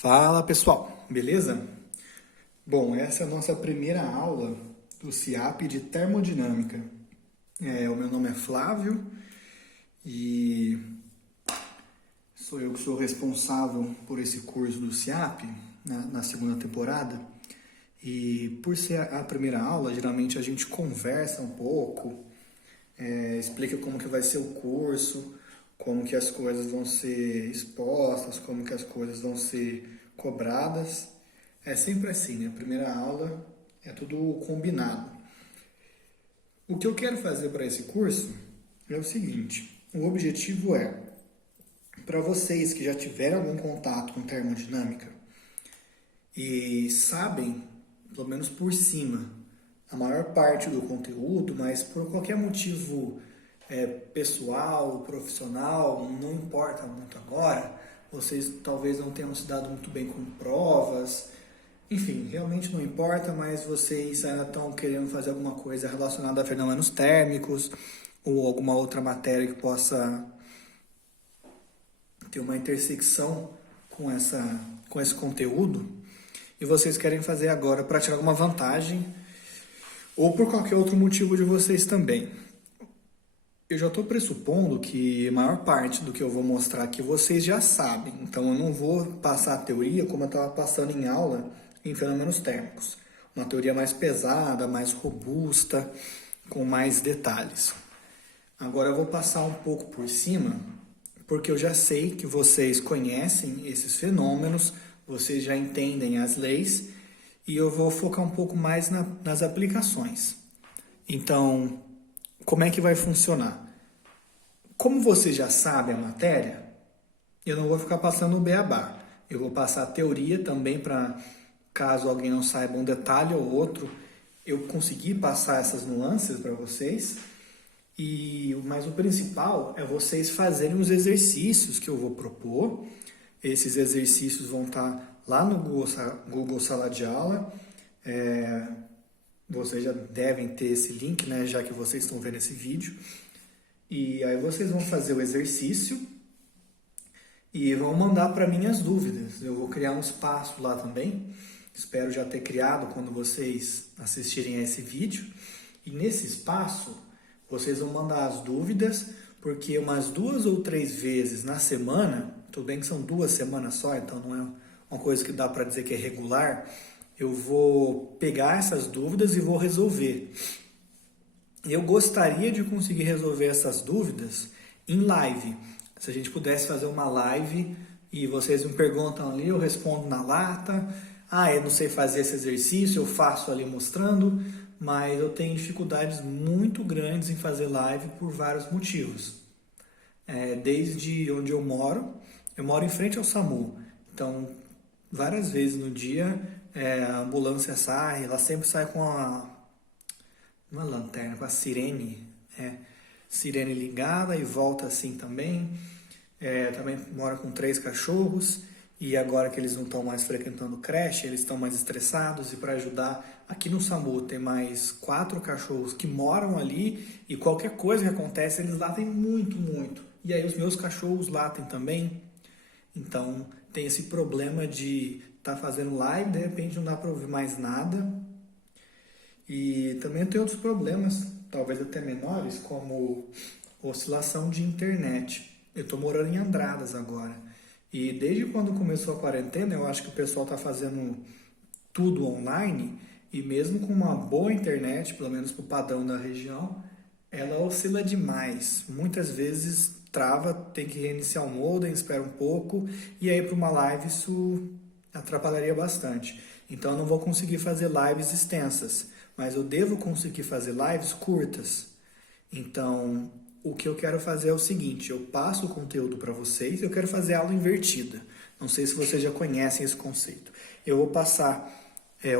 Fala pessoal, beleza? Bom, essa é a nossa primeira aula do CIAP de Termodinâmica. O meu nome é Flávio e sou eu que sou responsável por esse curso do CIAP na segunda temporada. E por ser a primeira aula, geralmente a gente conversa um pouco, explica como que vai ser o curso, como que as coisas vão ser expostas, como que as coisas vão ser cobradas. É sempre assim, né? A primeira aula é tudo combinado. O que eu quero fazer para esse curso é o seguinte: o objetivo é, para vocês que já tiveram algum contato com termodinâmica e sabem, pelo menos por cima, a maior parte do conteúdo, mas por qualquer motivo pessoal, profissional, não importa muito agora, vocês talvez não tenham se dado muito bem com provas, enfim, realmente não importa, mas vocês ainda estão querendo fazer alguma coisa relacionada a fenômenos térmicos ou alguma outra matéria que possa ter uma intersecção com esse conteúdo, e vocês querem fazer agora para tirar alguma vantagem ou por qualquer outro motivo de vocês também. Eu já estou pressupondo que a maior parte do que eu vou mostrar aqui vocês já sabem, então eu não vou passar a teoria como eu estava passando em aula em fenômenos térmicos. Uma teoria mais pesada, mais robusta, com mais detalhes. Agora eu vou passar um pouco por cima, porque eu já sei que vocês conhecem esses fenômenos, vocês já entendem as leis, e eu vou focar um pouco mais nas aplicações. Então, como é que vai funcionar? Como você já sabe a matéria, eu não vou ficar passando o beabá. Eu vou passar a teoria também para, caso alguém não saiba um detalhe ou outro, eu conseguir passar essas nuances para vocês. Mas o principal é vocês fazerem os exercícios que eu vou propor. Esses exercícios vão estar lá no Google Sala de Aula. Vocês já devem ter esse link, né, já que vocês estão vendo esse vídeo. E aí vocês vão fazer o exercício e vão mandar para mim as dúvidas. Eu vou criar um espaço lá também. Espero já ter criado quando vocês assistirem a esse vídeo. E nesse espaço, vocês vão mandar as dúvidas, porque umas 2 ou 3 vezes na semana, tudo bem que são 2 semanas só, então não é uma coisa que dá para dizer que é regular, eu vou pegar essas dúvidas e vou resolver. Eu gostaria de conseguir resolver essas dúvidas em live. Se a gente pudesse fazer uma live e vocês me perguntam ali, eu respondo na lata. Eu não sei fazer esse exercício, eu faço ali mostrando, mas eu tenho dificuldades muito grandes em fazer live por vários motivos. Desde onde eu moro em frente ao SAMU, então várias vezes no dia a ambulância sai, ela sempre sai com uma lanterna, com a sirene ligada e volta assim também. Também mora com 3 cachorros e agora que eles não estão mais frequentando creche, eles estão mais estressados, e para ajudar, aqui no SAMU tem mais 4 cachorros que moram ali e qualquer coisa que acontece eles latem muito, muito. E aí os meus cachorros latem também, então tem esse problema de estar fazendo live, de repente não dá para ouvir mais nada. E também tem outros problemas, talvez até menores, como oscilação de internet. Eu estou morando em Andradas agora. E desde quando começou a quarentena, eu acho que o pessoal está fazendo tudo online. E mesmo com uma boa internet, pelo menos para o padrão da região, ela oscila demais. Muitas vezes trava, tem que reiniciar o modem, espera um pouco. E aí para uma live isso atrapalharia bastante. Então eu não vou conseguir fazer lives extensas, mas eu devo conseguir fazer lives curtas. Então, o que eu quero fazer é o seguinte: eu passo o conteúdo para vocês, eu quero fazer aula invertida. Não sei se vocês já conhecem esse conceito. Eu vou passar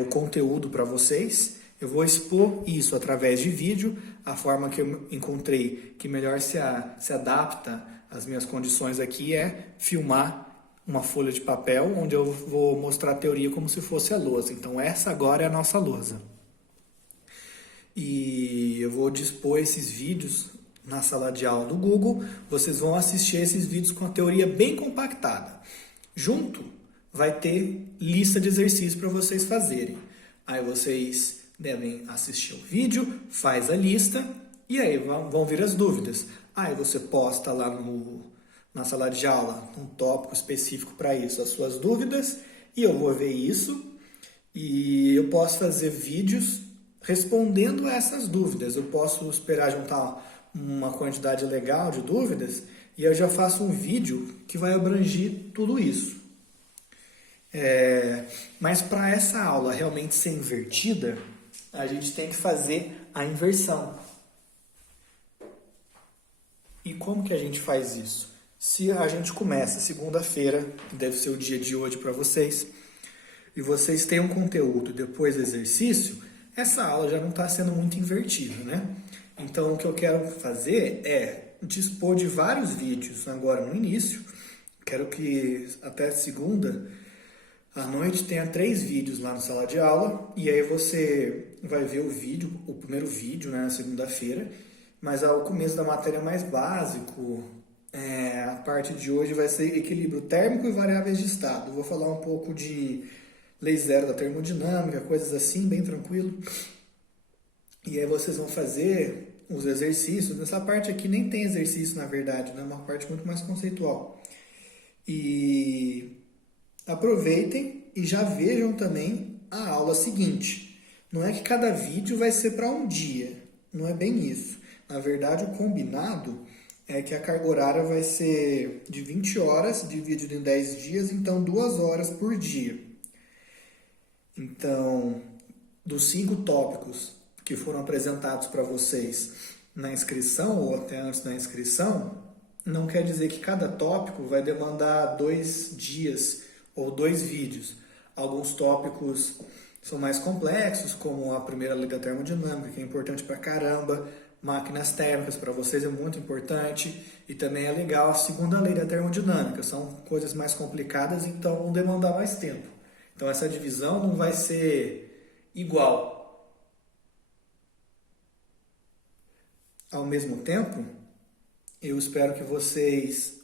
o conteúdo para vocês, eu vou expor isso através de vídeo, a forma que eu encontrei que melhor se adapta às minhas condições aqui é filmar uma folha de papel, onde eu vou mostrar a teoria como se fosse a lousa. Então essa agora é a nossa lousa. E eu vou dispor esses vídeos na sala de aula do Google. Vocês vão assistir esses vídeos com a teoria bem compactada. Junto vai ter lista de exercícios para vocês fazerem. Aí vocês devem assistir o vídeo, faz a lista e aí vão vir as dúvidas. Aí você posta lá na sala de aula um tópico específico para isso, as suas dúvidas, e eu vou ver isso e eu posso fazer vídeos respondendo a essas dúvidas. Eu posso esperar juntar uma quantidade legal de dúvidas e eu já faço um vídeo que vai abranger tudo isso. Mas para essa aula realmente ser invertida, a gente tem que fazer a inversão. E como que a gente faz isso? Se a gente começa segunda-feira, que deve ser o dia de hoje para vocês, e vocês têm um conteúdo depois do exercício, essa aula já não está sendo muito invertida, né? Então, o que eu quero fazer é dispor de vários vídeos agora no início. Quero que até segunda à noite tenha 3 vídeos lá na sala de aula, e aí você vai ver o primeiro vídeo, né, na segunda-feira, mas ao começo da matéria mais básico, a parte de hoje vai ser equilíbrio térmico e variáveis de estado. Eu vou falar um pouco de lei zero da termodinâmica, coisas assim, bem tranquilo. E aí vocês vão fazer os exercícios. Nessa parte aqui nem tem exercício, na verdade, né? É uma parte muito mais conceitual. E aproveitem e já vejam também a aula seguinte. Não é que cada vídeo vai ser para um dia, não é bem isso. Na verdade, o combinado é que a carga horária vai ser de 20 horas, dividido em 10 dias, então 2 horas por dia. Então, dos 5 tópicos que foram apresentados para vocês na inscrição ou até antes da inscrição, não quer dizer que cada tópico vai demandar 2 dias ou 2 vídeos. Alguns tópicos são mais complexos, como a primeira lei da termodinâmica, que é importante pra caramba, máquinas térmicas para vocês é muito importante, e também é legal a segunda lei da termodinâmica. São coisas mais complicadas, então vão demandar mais tempo. Então essa divisão não vai ser igual. Ao mesmo tempo, eu espero que vocês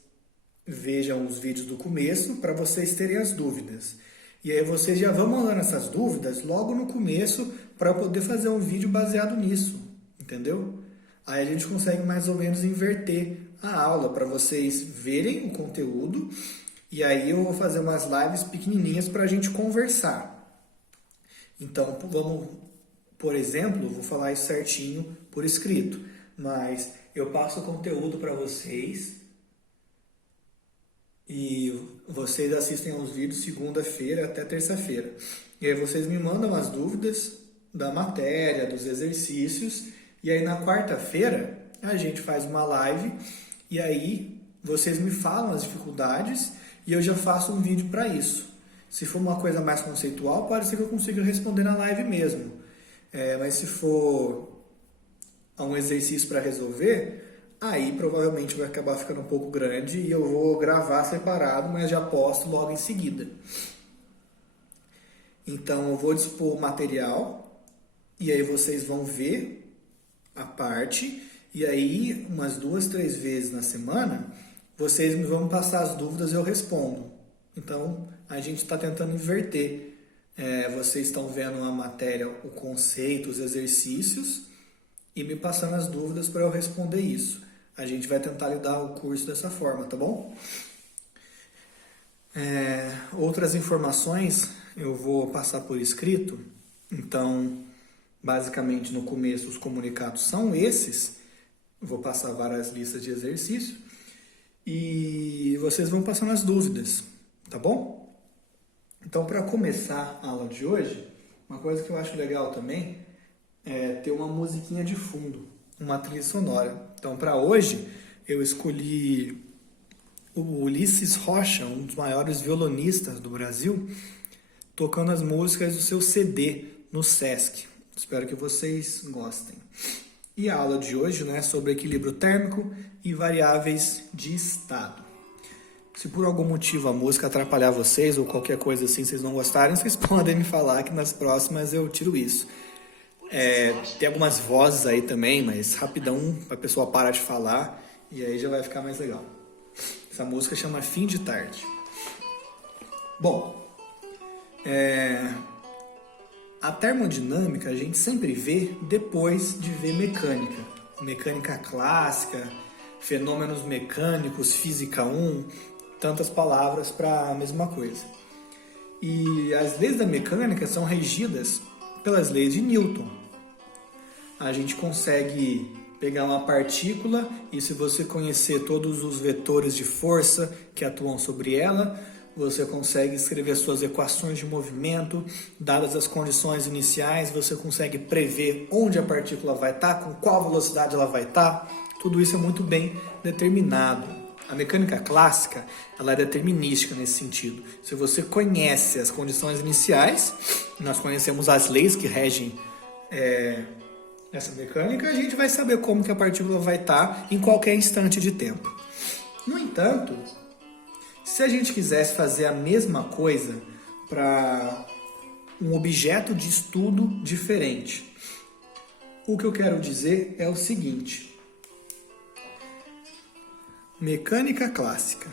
vejam os vídeos do começo para vocês terem as dúvidas. E aí vocês já vão mandando essas dúvidas logo no começo para poder fazer um vídeo baseado nisso, entendeu? Aí a gente consegue mais ou menos inverter a aula para vocês verem o conteúdo. E aí eu vou fazer umas lives pequenininhas para a gente conversar. Então, vamos, por exemplo, vou falar isso certinho por escrito, mas eu passo o conteúdo para vocês e vocês assistem aos vídeos segunda-feira até terça-feira. E aí vocês me mandam as dúvidas da matéria, dos exercícios, e aí na quarta-feira a gente faz uma live e aí vocês me falam as dificuldades e eu já faço um vídeo para isso. Se for uma coisa mais conceitual, pode ser que eu consiga responder na live mesmo. Mas se for um exercício para resolver, aí provavelmente vai acabar ficando um pouco grande e eu vou gravar separado, mas já posto logo em seguida. Então eu vou dispor o material e aí vocês vão ver a parte e aí umas 2, 3 vezes na semana vocês me vão passar as dúvidas e eu respondo. Então a gente está tentando inverter. Vocês estão vendo a matéria, o conceito, os exercícios e me passando as dúvidas para eu responder isso. A gente vai tentar lidar o curso dessa forma, tá bom? Outras informações eu vou passar por escrito. Então, basicamente no começo os comunicados são esses. Vou passar várias listas de exercício e vocês vão passando as dúvidas, tá bom? Então, para começar a aula de hoje, uma coisa que eu acho legal também é ter uma musiquinha de fundo, uma trilha sonora. Então, para hoje, eu escolhi o Ulisses Rocha, um dos maiores violonistas do Brasil, tocando as músicas do seu CD no Sesc. Espero que vocês gostem. E a aula de hoje, né, sobre equilíbrio térmico e variáveis de estado. Se por algum motivo a música atrapalhar vocês ou qualquer coisa assim, vocês não gostarem, vocês podem me falar que nas próximas eu tiro isso. Tem algumas vozes aí também, mas rapidão a pessoa para de falar e aí já vai ficar mais legal. Essa música chama Fim de Tarde. Bom, a termodinâmica a gente sempre vê depois de ver mecânica. Mecânica clássica, fenômenos mecânicos, física 1, tantas palavras para a mesma coisa. E as leis da mecânica são regidas pelas leis de Newton. A gente consegue pegar uma partícula e, se você conhecer todos os vetores de força que atuam sobre ela, você consegue escrever suas equações de movimento, dadas as condições iniciais, você consegue prever onde a partícula vai estar, com qual velocidade ela vai estar. Tudo isso é muito bem determinado. A mecânica clássica, ela é determinística nesse sentido. Se você conhece as condições iniciais, nós conhecemos as leis que regem essa mecânica, a gente vai saber como que a partícula vai estar em qualquer instante de tempo. No entanto, se a gente quisesse fazer a mesma coisa para um objeto de estudo diferente, o que eu quero dizer é o seguinte: mecânica clássica.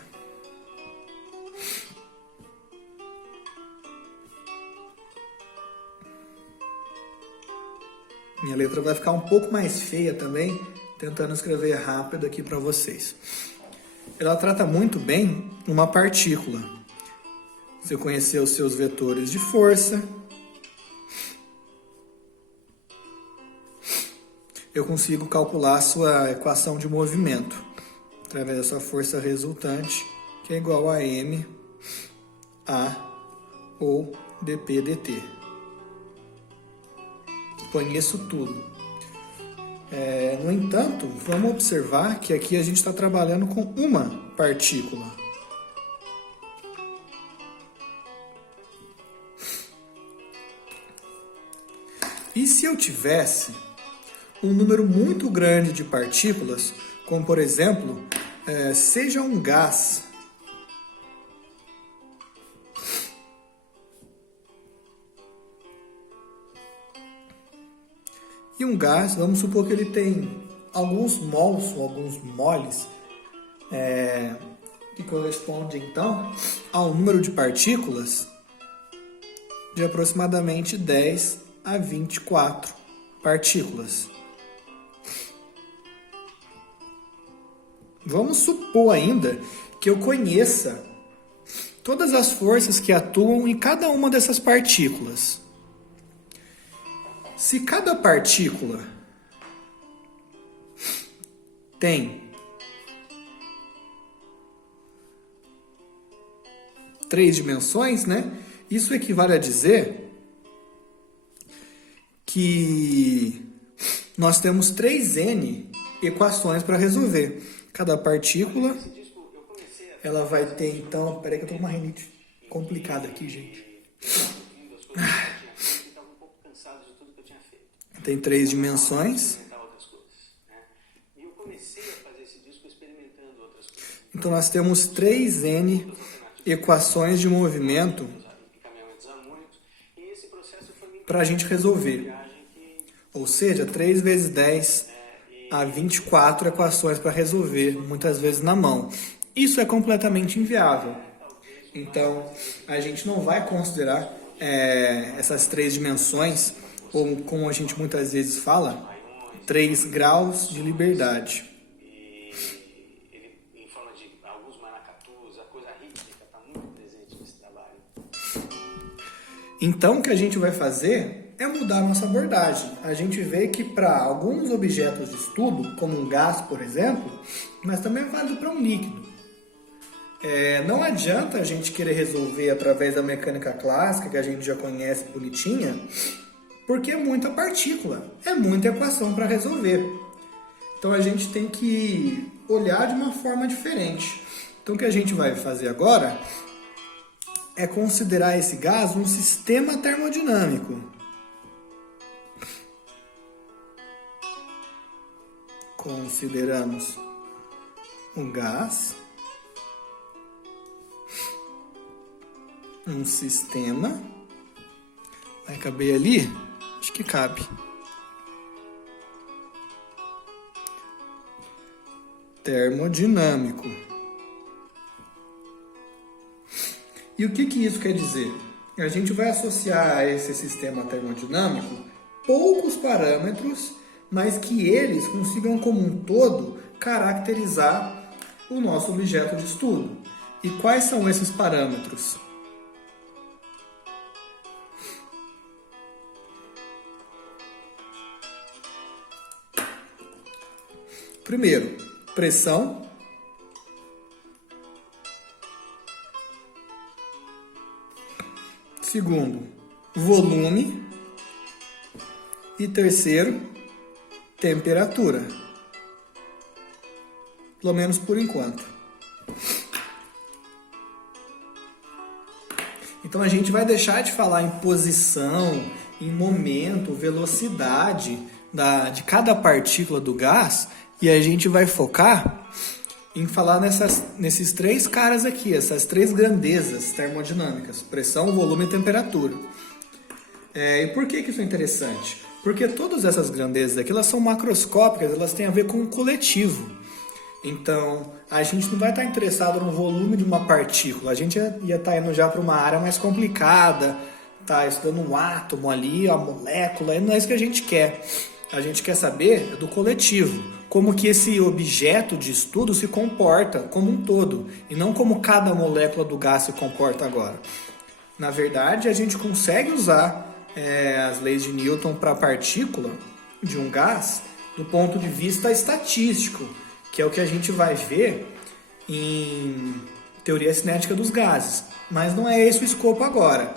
Minha letra vai ficar um pouco mais feia também, tentando escrever rápido aqui para vocês. Ela trata muito bem uma partícula. Você conhecer os seus vetores de força. Eu consigo calcular a sua equação de movimento através da sua força resultante, que é igual a m a ou dp dt. Conheço tudo. No entanto, vamos observar que aqui a gente está trabalhando com uma partícula. E se eu tivesse um número muito grande de partículas, como por exemplo, seja um gás, e um gás, vamos supor que ele tem alguns mols, ou alguns moles, que corresponde então ao número de partículas de aproximadamente 10 a 24 partículas. Vamos supor ainda que eu conheça todas as forças que atuam em cada uma dessas partículas. Se cada partícula tem 3 dimensões, né? Isso equivale a dizer que nós temos 3n equações para resolver. Cada partícula, ela vai ter então... Peraí que eu tô com uma rinite complicada aqui, gente. Tem 3 dimensões. Então nós temos 3n equações de movimento para a gente resolver. Ou seja, 3 vezes 10 a 24 equações para resolver, muitas vezes na mão. Isso é completamente inviável. Então, a gente não vai considerar essas 3 dimensões, ou como a gente muitas vezes fala, 3 graus de liberdade. Ele fala de alguns maracatus, a coisa rítmica está muito presente nesse trabalho. Então, o que a gente vai fazer é mudar a nossa abordagem. A gente vê que para alguns objetos de estudo, como um gás, por exemplo, mas também é válido para um líquido. Não adianta a gente querer resolver através da mecânica clássica, que a gente já conhece bonitinha, porque é muita partícula, é muita equação para resolver. Então a gente tem que olhar de uma forma diferente. Então o que a gente vai fazer agora é considerar esse gás um sistema termodinâmico. Consideramos um gás um sistema. Vai caber ali? Acho que cabe. Termodinâmico. E o que isso quer dizer? A gente vai associar a esse sistema termodinâmico poucos parâmetros, mas que eles consigam como um todo caracterizar o nosso objeto de estudo. E quais são esses parâmetros? Primeiro, pressão. Segundo, volume. E terceiro, temperatura. Pelo menos por enquanto. Então a gente vai deixar de falar em posição, em momento, velocidade de cada partícula do gás e a gente vai focar em falar nesses três caras aqui, essas três grandezas termodinâmicas: pressão, volume e temperatura. E por que isso é interessante? Porque todas essas grandezas aqui, elas são macroscópicas, elas têm a ver com o coletivo. Então, a gente não vai estar interessado no volume de uma partícula, a gente ia estar indo já para uma área mais complicada, tá estudando um átomo ali, a molécula, e não é isso que a gente quer. A gente quer saber do coletivo, como que esse objeto de estudo se comporta como um todo, e não como cada molécula do gás se comporta agora. Na verdade, a gente consegue usar as leis de Newton para a partícula de um gás do ponto de vista estatístico, que é o que a gente vai ver em teoria cinética dos gases. Mas não é esse o escopo agora.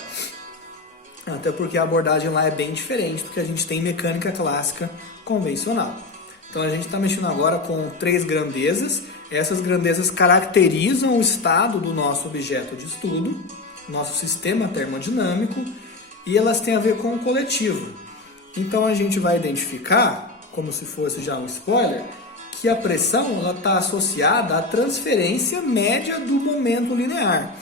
Até porque a abordagem lá é bem diferente do que a gente tem em mecânica clássica convencional. Então a gente está mexendo agora com três grandezas. Essas grandezas caracterizam o estado do nosso objeto de estudo, nosso sistema termodinâmico, e elas têm a ver com o coletivo. Então a gente vai identificar, como se fosse já um spoiler, que a pressão está associada à transferência média do momento linear.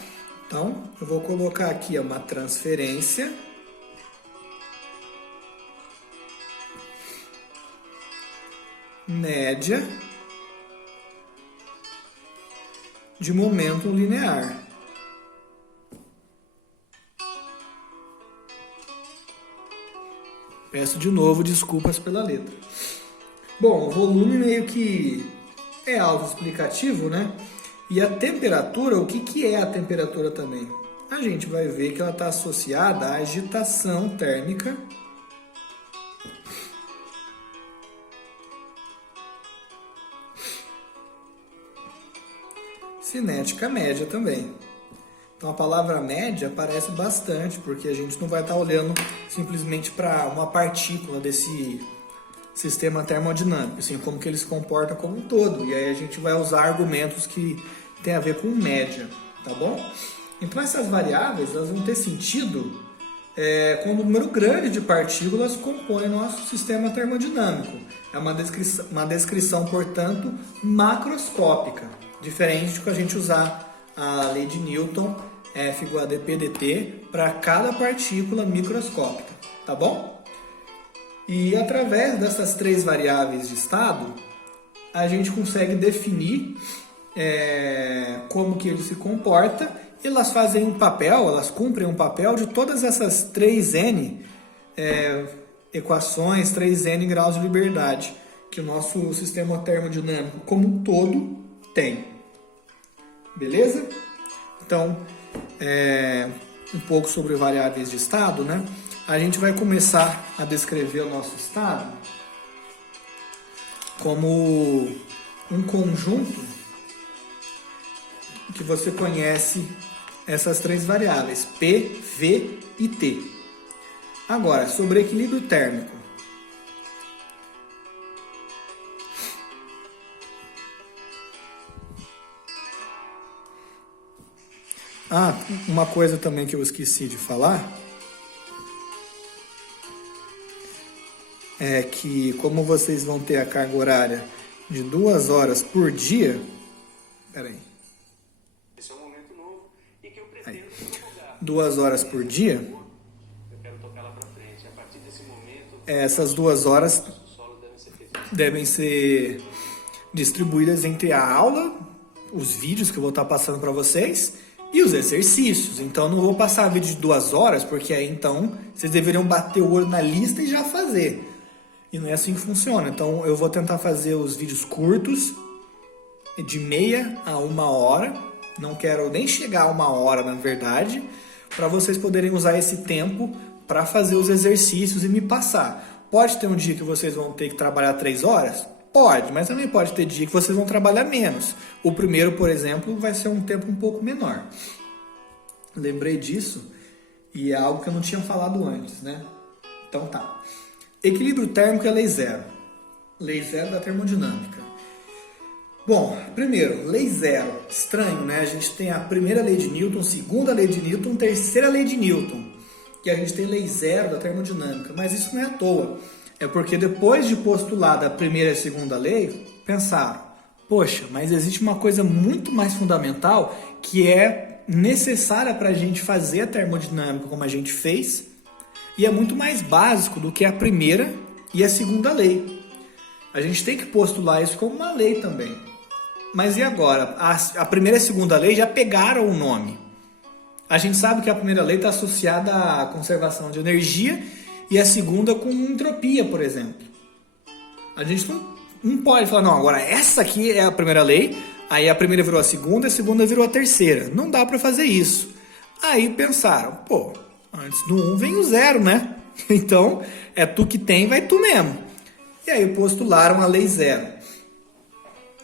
Então, eu vou colocar aqui uma transferência média de momento linear. Peço de novo desculpas pela letra. Bom, o volume meio que é autoexplicativo, né? E a temperatura, o que é a temperatura também? A gente vai ver que ela está associada à agitação térmica cinética média também. Então a palavra média aparece bastante, porque a gente não vai estar olhando simplesmente para uma partícula desse sistema termodinâmico, assim, como que ele se comporta como um todo. E aí a gente vai usar argumentos que tem a ver com média, tá bom? Então essas variáveis elas vão ter sentido quando um número grande de partículas compõe o nosso sistema termodinâmico. É uma descrição, portanto, macroscópica, diferente de que a gente usar a lei de Newton, F igual a dp dt, para cada partícula microscópica, tá bom? E através dessas três variáveis de estado, a gente consegue definir como que ele se comporta. Elas fazem um papel, elas cumprem um papel de todas essas 3N equações, 3N graus de liberdade, que o nosso sistema termodinâmico como um todo tem. Beleza? Então, um pouco sobre variáveis de estado, né? A gente vai começar a descrever o nosso estado como um conjunto que você conhece essas três variáveis, P, V e T. Agora, sobre equilíbrio térmico. Uma coisa também que eu esqueci de falar é que, como vocês vão ter a carga horária de 2 horas por dia... Peraí. Esse é um momento novo e que eu pretendo divulgar. 2 horas por dia. Eu quero tocar lá para frente. A partir desse momento, essas 2 horas devem ser distribuídas entre a aula, os vídeos que eu vou estar passando para vocês, E os exercícios. Então, não vou passar vídeo de 2 horas, porque aí, então, vocês deveriam bater o olho na lista e já fazer. E não é assim que funciona. Então, eu vou tentar fazer os vídeos curtos, de meia a 1 hora. Não quero nem chegar a 1 hora, na verdade, para vocês poderem usar esse tempo para fazer os exercícios e me passar. Pode ter um dia que vocês vão ter que trabalhar 3 horas? Pode, mas também pode ter dia que vocês vão trabalhar menos. O primeiro, por exemplo, vai ser um tempo um pouco menor. Lembrei disso e é algo que eu não tinha falado antes, né? Então tá. Equilíbrio térmico é lei zero. Lei zero da termodinâmica. Bom, primeiro, lei zero. Estranho, né? A gente tem a primeira lei de Newton, segunda lei de Newton, terceira lei de Newton. E a gente tem lei zero da termodinâmica. Mas isso não é à toa. É porque depois de postulada a primeira e a segunda lei, pensaram, poxa, mas existe uma coisa muito mais fundamental que é necessária para a gente fazer a termodinâmica como a gente fez e é muito mais básico do que a primeira e a segunda lei. A gente tem que postular isso como uma lei também. Mas e agora? A primeira e a segunda lei já pegaram o nome. A gente sabe que a primeira lei está associada à conservação de energia e a segunda com entropia, por exemplo. A gente não pode falar, não, agora essa aqui é a primeira lei, aí a primeira virou a segunda virou a terceira. Não dá para fazer isso. Aí pensaram, pô, antes do 1 vem o 0, né? Então, é tu que tem, vai tu mesmo. E aí postularam a lei zero.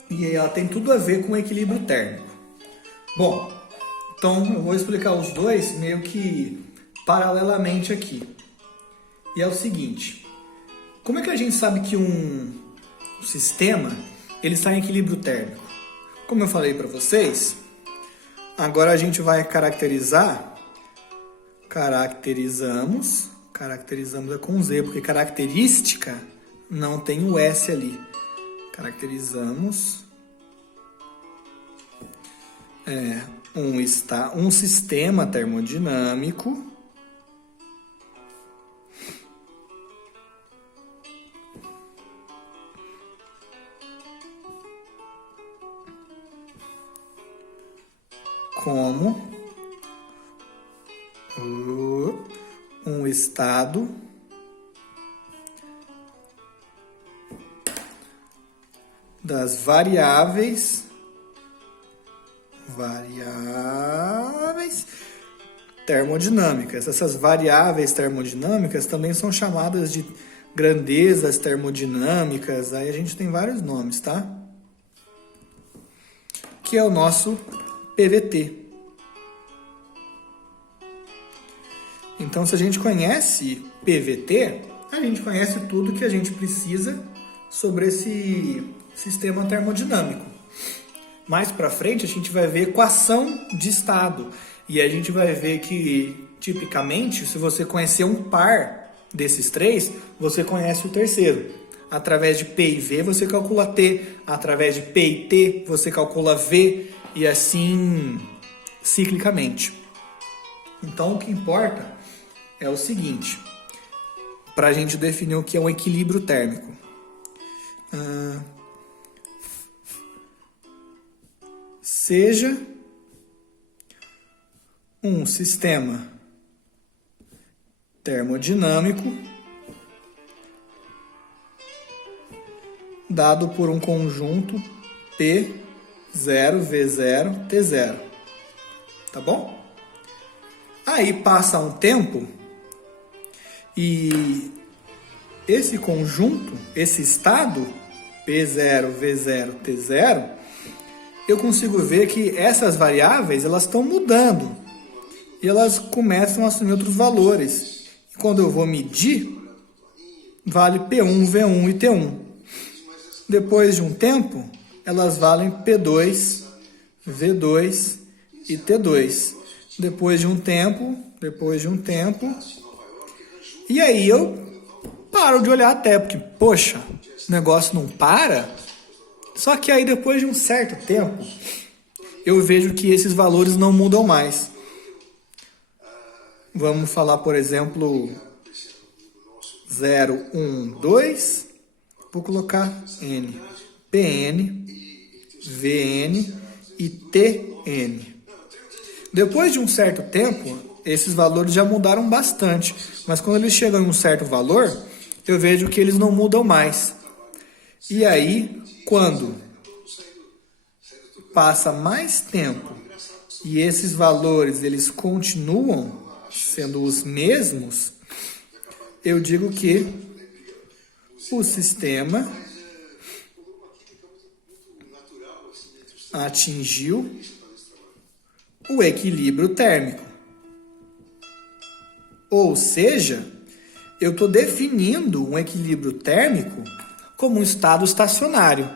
E aí ela tem tudo a ver com o equilíbrio térmico. Bom, então eu vou explicar os dois meio que paralelamente aqui. E é o seguinte, como é que a gente sabe que um sistema ele está em equilíbrio térmico? Como eu falei para vocês, agora a gente vai caracterizamos é com Z, porque característica não tem o S ali. Caracterizamos um sistema termodinâmico como um estado das variáveis termodinâmicas. Essas variáveis termodinâmicas também são chamadas de grandezas termodinâmicas. Aí a gente tem vários nomes, tá? Que é o nosso PVT. Então, se a gente conhece PVT, a gente conhece tudo que a gente precisa sobre esse sistema termodinâmico. Mais para frente, a gente vai ver equação de estado. E a gente vai ver que, tipicamente, se você conhecer um par desses três, você conhece o terceiro. Através de P e V, você calcula T. Através de P e T, você calcula V. E assim, ciclicamente. Então, o que importa é o seguinte, para a gente definir o que é um equilíbrio térmico. Seja um sistema termodinâmico dado por um conjunto P0, V0, T0. Tá bom? Aí passa um tempo e esse conjunto, esse estado, P0, V0, T0, eu consigo ver que essas variáveis elas estão mudando e elas começam a assumir outros valores. E quando eu vou medir, vale P1, V1 e T1. Depois de um tempo, elas valem P2, V2 e T2. Depois de um tempo, e aí eu paro de olhar até, porque, poxa, o negócio não para. Só que aí depois de um certo tempo, eu vejo que esses valores não mudam mais. Vamos falar, por exemplo, 0, 1, 2, vou colocar N, PN, VN e TN. Depois de um certo tempo, esses valores já mudaram bastante, mas quando eles chegam em um certo valor, eu vejo que eles não mudam mais. E aí, quando passa mais tempo e esses valores eles continuam sendo os mesmos, eu digo que o sistema atingiu o equilíbrio térmico. Ou seja, eu estou definindo um equilíbrio térmico como um estado estacionário.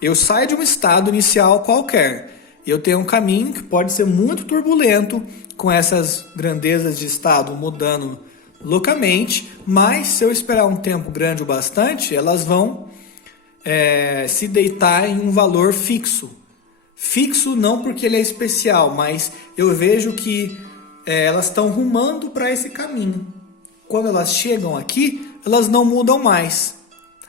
Eu saio de um estado inicial qualquer. Eu tenho um caminho que pode ser muito turbulento, com essas grandezas de estado mudando loucamente, mas se eu esperar um tempo grande o bastante, elas vão se deitar em um valor fixo. Fixo não porque ele é especial, mas eu vejo que elas estão rumando para esse caminho. Quando elas chegam aqui, elas não mudam mais.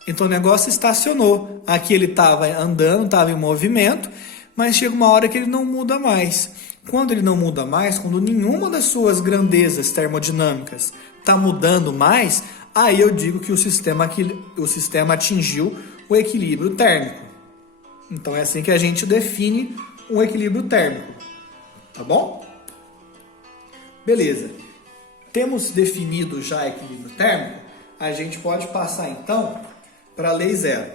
Então o negócio estacionou. Aqui ele estava andando, estava em movimento, mas chega uma hora que ele não muda mais. Quando ele não muda mais, quando nenhuma das suas grandezas termodinâmicas está mudando mais, aí eu digo que o sistema atingiu o equilíbrio térmico. Então é assim que a gente define um equilíbrio térmico. Tá bom? Beleza. Temos definido já equilíbrio térmico, a gente pode passar então para a lei zero.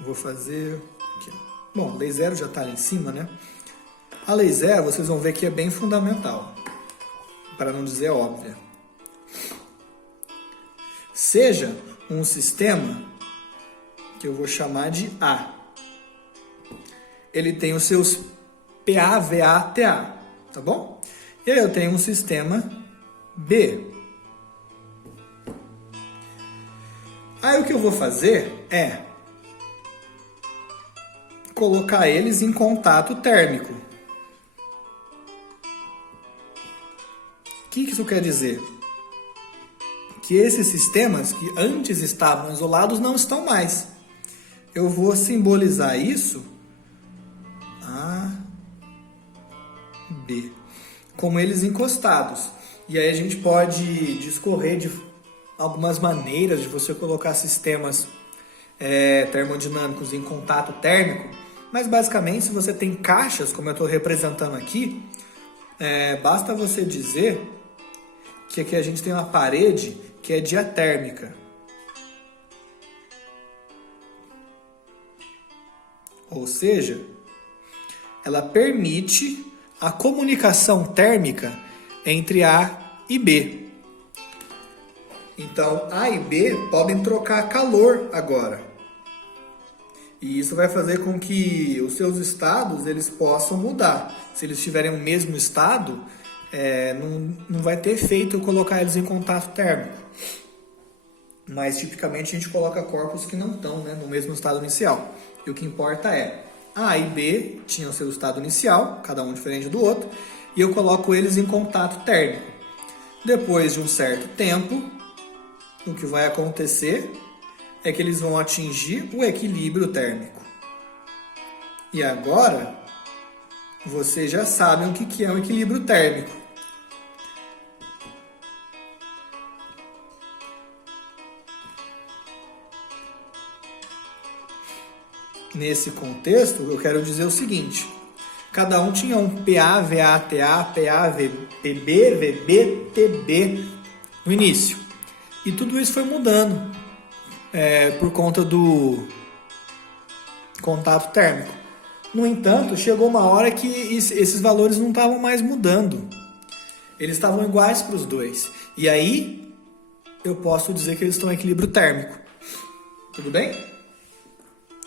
Vou fazer aqui. Bom, lei zero já está ali em cima, né? A lei zero, vocês vão ver que é bem fundamental, para não dizer óbvia. Seja um sistema que eu vou chamar de A. Ele tem os seus PA, VA, TA, tá bom? E aí eu tenho um sistema B. Aí o que eu vou fazer é colocar eles em contato térmico. O que isso quer dizer? Que esses sistemas que antes estavam isolados não estão mais. Eu vou simbolizar isso A, B, como eles encostados. E aí a gente pode discorrer de algumas maneiras de você colocar sistemas termodinâmicos em contato térmico, mas basicamente se você tem caixas, como eu estou representando aqui, basta você dizer que aqui a gente tem uma parede que é diatérmica. Ou seja, ela permite a comunicação térmica entre A e B. Então, A e B podem trocar calor agora. E isso vai fazer com que os seus estados eles possam mudar. Se eles tiverem o mesmo estado, não vai ter efeito eu colocar eles em contato térmico. Mas, tipicamente, a gente coloca corpos que não estão no mesmo estado inicial. E o que importa é, A e B tinham seu estado inicial, cada um diferente do outro, e eu coloco eles em contato térmico. Depois de um certo tempo, o que vai acontecer é que eles vão atingir o equilíbrio térmico. E agora, vocês já sabem o que é um equilíbrio térmico. Nesse contexto, eu quero dizer o seguinte: cada um tinha um PA, VA, TA, PA, VB, VB, TB no início. E tudo isso foi mudando por conta do contato térmico. No entanto, chegou uma hora que esses valores não estavam mais mudando. Eles estavam iguais para os dois. E aí, eu posso dizer que eles estão em equilíbrio térmico. Tudo bem?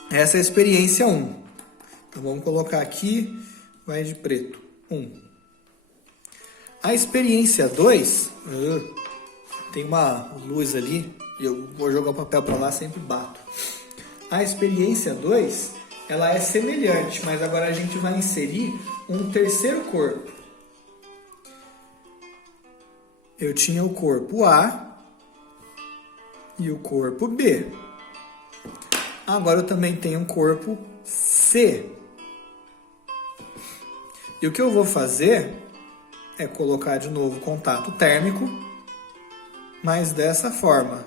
Essa é a experiência 1. Então vamos colocar aqui, vai de preto, 1. A experiência 2, tem uma luz ali, e eu vou jogar o papel para lá, sempre bato. A experiência 2, ela é semelhante, mas agora a gente vai inserir um terceiro corpo. Eu tinha o corpo A e o corpo B. Agora eu também tenho um corpo C. E o que eu vou fazer é colocar de novo contato térmico, mas dessa forma.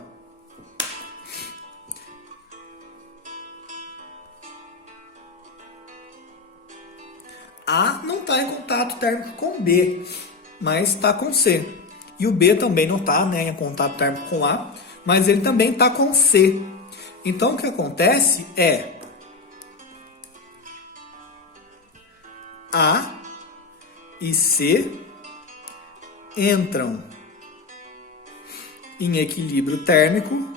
A não está em contato térmico com B, mas está com C. E o B também não está, né, em contato térmico com A, mas ele também está com C. Então o que acontece é A e C entram em equilíbrio térmico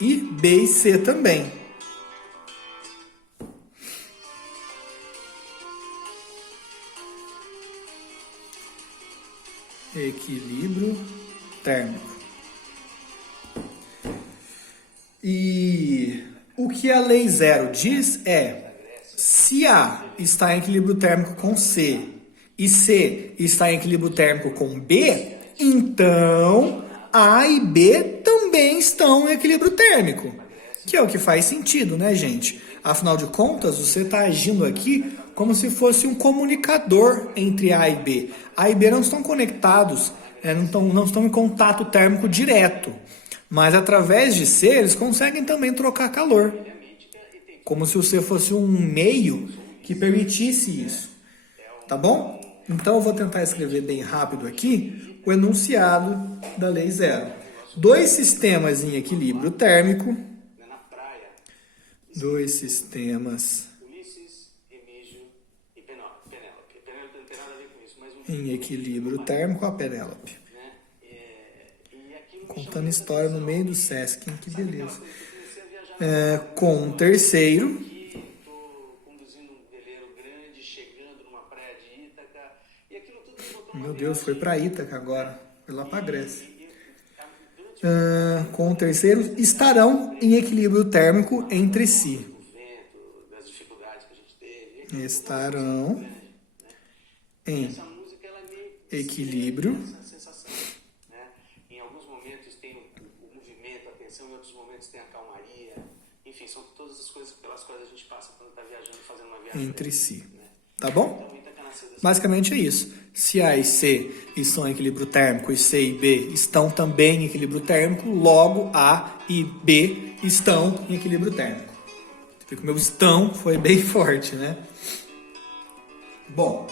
e B e C também. Equilíbrio térmico. E o que a lei zero diz é: se A está em equilíbrio térmico com C e C está em equilíbrio térmico com B, então A e B também estão em equilíbrio térmico. Que é o que faz sentido, né, gente? Afinal de contas, você está agindo aqui como se fosse um comunicador entre A e B. A e B não estão conectados, não estão em contato térmico direto. Mas através de C, eles conseguem também trocar calor. Como se o C fosse um meio que permitisse isso. Tá bom? Então eu vou tentar escrever bem rápido aqui o enunciado da lei zero. Dois sistemas em equilíbrio térmico. Dois sistemas em equilíbrio térmico. A Penélope contando história no meio do Sesc, hein? Que beleza. Com um terceiro. Meu Deus, foi para Ítaca agora. Foi lá para Grécia. Com o terceiro, estarão em equilíbrio térmico entre si. Estarão em equilíbrio. Em alguns momentos tem o movimento, a tensão, em outros momentos tem a calmaria. Enfim, são todas as coisas pelas quais a gente passa quando está viajando, fazendo uma viagem. Entre si. Tá bom? Basicamente é isso. Se A e C estão em equilíbrio térmico e C e B estão também em equilíbrio térmico, logo A e B estão em equilíbrio térmico. Porque o meu estão foi bem forte, né? Bom,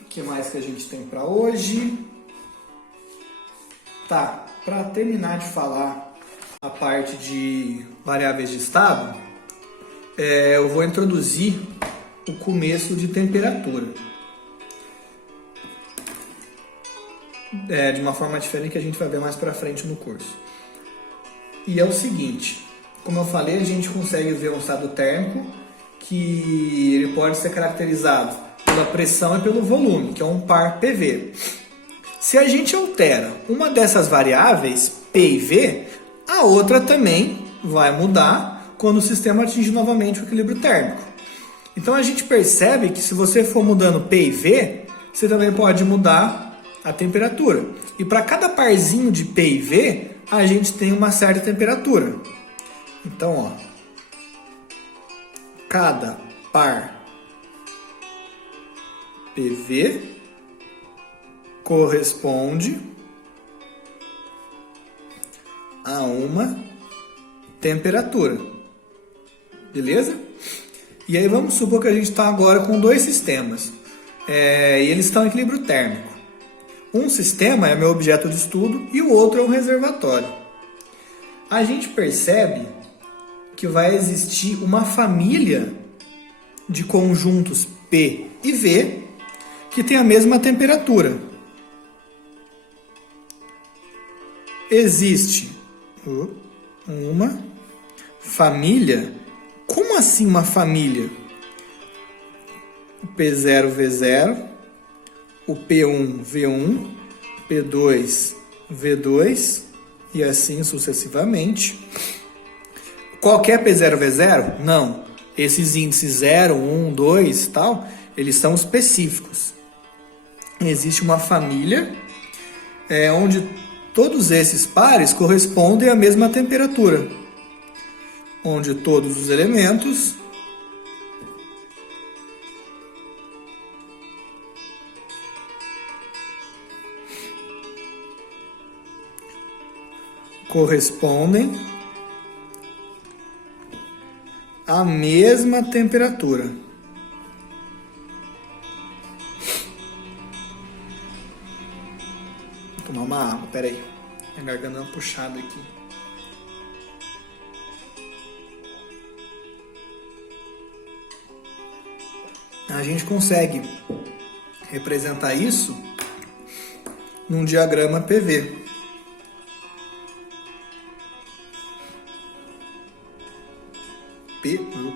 o que mais que a gente tem para hoje? Tá, para terminar de falar a parte de variáveis de estado, eu vou introduzir o começo de temperatura. De uma forma diferente que a gente vai ver mais para frente no curso. E é o seguinte, como eu falei, a gente consegue ver um estado térmico que ele pode ser caracterizado pela pressão e pelo volume, que é um par PV. Se a gente altera uma dessas variáveis, P e V, a outra também vai mudar quando o sistema atingir novamente o equilíbrio térmico. Então a gente percebe que se você for mudando P e V, você também pode mudar a temperatura. E para cada parzinho de P e V, a gente tem uma certa temperatura. Então, ó, cada par PV corresponde a uma temperatura. Beleza? E aí vamos supor que a gente está agora com dois sistemas. E eles estão em equilíbrio térmico. Um sistema é meu objeto de estudo e o outro é um reservatório. A gente percebe que vai existir uma família de conjuntos P e V que tem a mesma temperatura. Existe uma família. Como assim uma família? O P0, V0, o P1, V1, P2, V2 e assim sucessivamente. Qualquer P0, V0? Não. Esses índices 0, 1, 2 e tal, eles são específicos. Existe uma família onde todos esses pares correspondem à mesma temperatura. onde todos os elementos correspondem à mesma temperatura. Vou tomar uma água, peraí. Minha garganta é uma puxada aqui. A gente consegue representar isso num diagrama PV.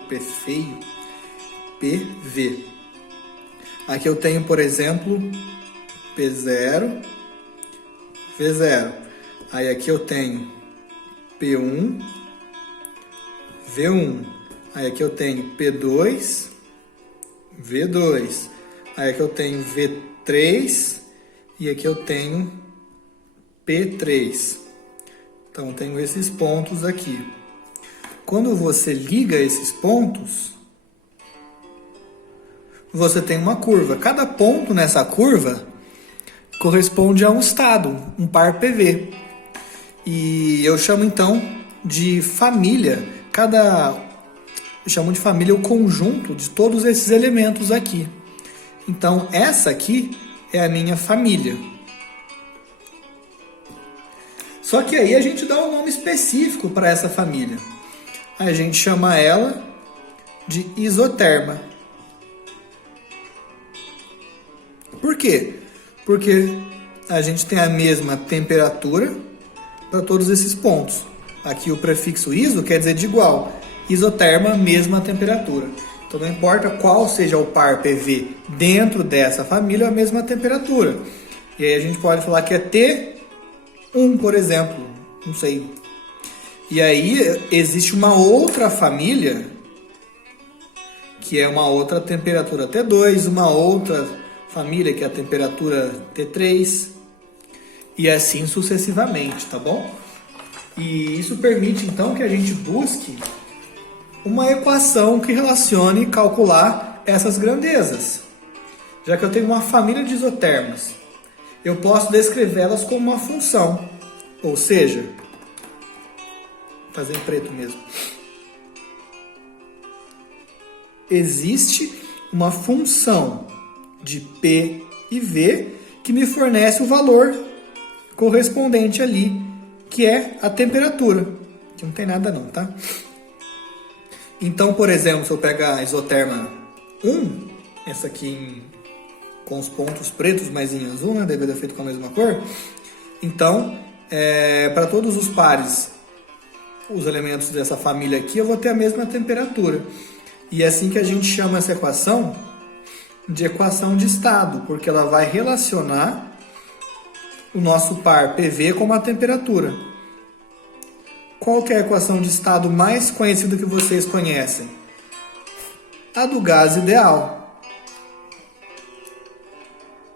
P feio, PV. Aqui eu tenho, por exemplo, P0, V0. Aí aqui eu tenho P1, V1. Aí aqui eu tenho P2, V2. Aí aqui eu tenho V3 e aqui eu tenho P3. Então eu tenho esses pontos aqui. Quando você liga esses pontos, você tem uma curva. Cada ponto nessa curva corresponde a um estado, um par PV. E eu chamo então de família. Eu chamo de família o conjunto de todos esses elementos aqui. Então essa aqui é a minha família. Só que aí a gente dá um nome específico para essa família. A gente chama ela de isoterma. Por quê? Porque a gente tem a mesma temperatura para todos esses pontos. Aqui o prefixo iso quer dizer de igual. Isoterma, mesma temperatura. Então não importa qual seja o par PV dentro dessa família, a mesma temperatura. E aí a gente pode falar que é T1, por exemplo. Não sei. E aí existe uma outra família, que é uma outra temperatura T2, uma outra família que é a temperatura T3, e assim sucessivamente, tá bom? E isso permite então que a gente busque uma equação que relacione e calcular essas grandezas. Já que eu tenho uma família de isotermas, eu posso descrevê-las como uma função, ou seja, fazer em preto mesmo. Existe uma função de P e V que me fornece o valor correspondente ali, que é a temperatura. Aqui não tem nada não, tá? Então, por exemplo, se eu pegar a isoterma 1, essa aqui com os pontos pretos, mas em azul, né? Deve ter feito com a mesma cor. Então, para todos os pares, os elementos dessa família aqui, eu vou ter a mesma temperatura. E é assim que a gente chama essa equação de equação de estado, porque ela vai relacionar o nosso par PV com a temperatura. Qual que é a equação de estado mais conhecida que vocês conhecem? A do gás ideal.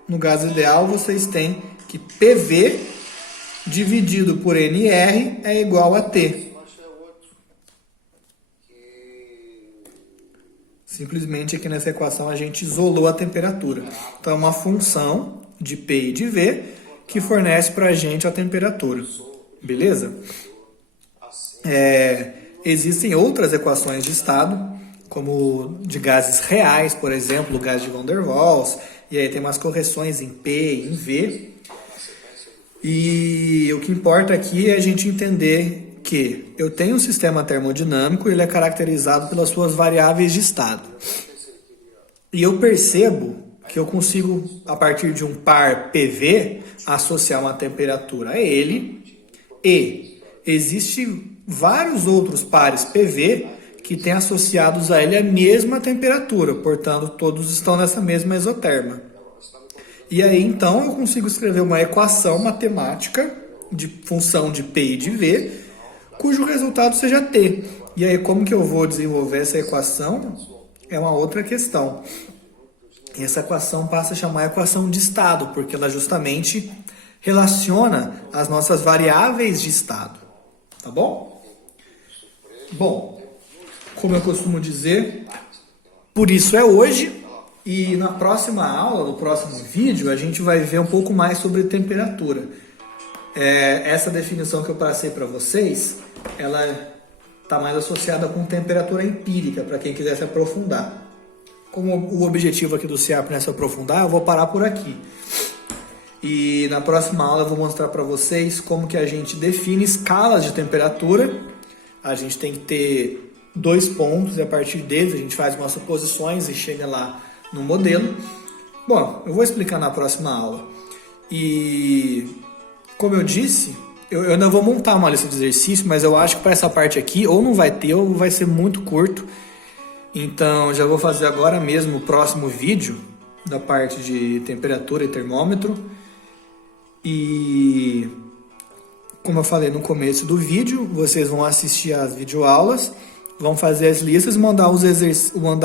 No gás ideal, vocês têm que PV dividido por NR é igual a T. Simplesmente aqui nessa equação a gente isolou a temperatura. Então é uma função de P e de V que fornece para a gente a temperatura. Beleza? Existem outras equações de estado, como de gases reais, por exemplo, o gás de Van der Waals, e aí tem umas correções em P e em V. E o que importa aqui é a gente entender que eu tenho um sistema termodinâmico, ele é caracterizado pelas suas variáveis de estado. E eu percebo que eu consigo, a partir de um par PV, associar uma temperatura a ele, e existem vários outros pares PV que têm associados a ele a mesma temperatura, portanto, todos estão nessa mesma isoterma. E aí, então, eu consigo escrever uma equação matemática de função de P e de V, cujo resultado seja T. E aí, como que eu vou desenvolver essa equação? É uma outra questão. E essa equação passa a chamar equação de estado, porque ela justamente relaciona as nossas variáveis de estado. Tá bom? Bom, como eu costumo dizer, por isso é hoje. E na próxima aula, no próximo vídeo, a gente vai ver um pouco mais sobre temperatura. Essa definição que eu passei para vocês, ela está mais associada com temperatura empírica, para quem quiser se aprofundar. Como o objetivo aqui do CIAP não é se aprofundar, eu vou parar por aqui. E na próxima aula eu vou mostrar para vocês como que a gente define escalas de temperatura. A gente tem que ter 2 pontos e a partir deles a gente faz umas suposições e chega lá no modelo. Bom, eu vou explicar na próxima aula. E como eu disse, eu ainda vou montar uma lista de exercícios, mas eu acho que para essa parte aqui ou não vai ter ou vai ser muito curto. Então já vou fazer agora mesmo o próximo vídeo da parte de temperatura e termômetro. E como eu falei no começo do vídeo, vocês vão assistir às videoaulas, vão fazer as listas, mandar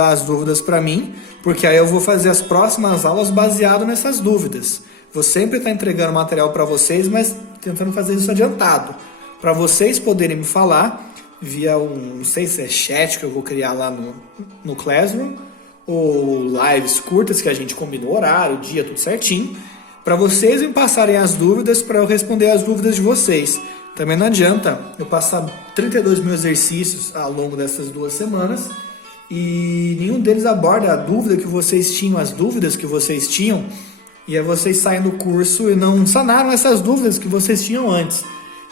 as dúvidas para mim, porque aí eu vou fazer as próximas aulas baseado nessas dúvidas. Vou sempre estar entregando material para vocês, mas tentando fazer isso adiantado, para vocês poderem me falar via não sei se é chat que eu vou criar lá no Classroom, ou lives curtas que a gente combinou horário, dia, tudo certinho, para vocês me passarem as dúvidas para eu responder as dúvidas de vocês. Também não adianta eu passar 32 mil exercícios ao longo dessas 2 semanas e nenhum deles aborda a dúvida que vocês tinham, as dúvidas que vocês tinham, e aí vocês saem do curso e não sanaram essas dúvidas que vocês tinham antes.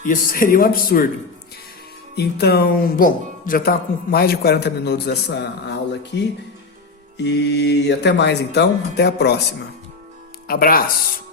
Isso seria um absurdo. Então, bom, já está com mais de 40 minutos essa aula aqui. E até mais então, até a próxima. Abraço!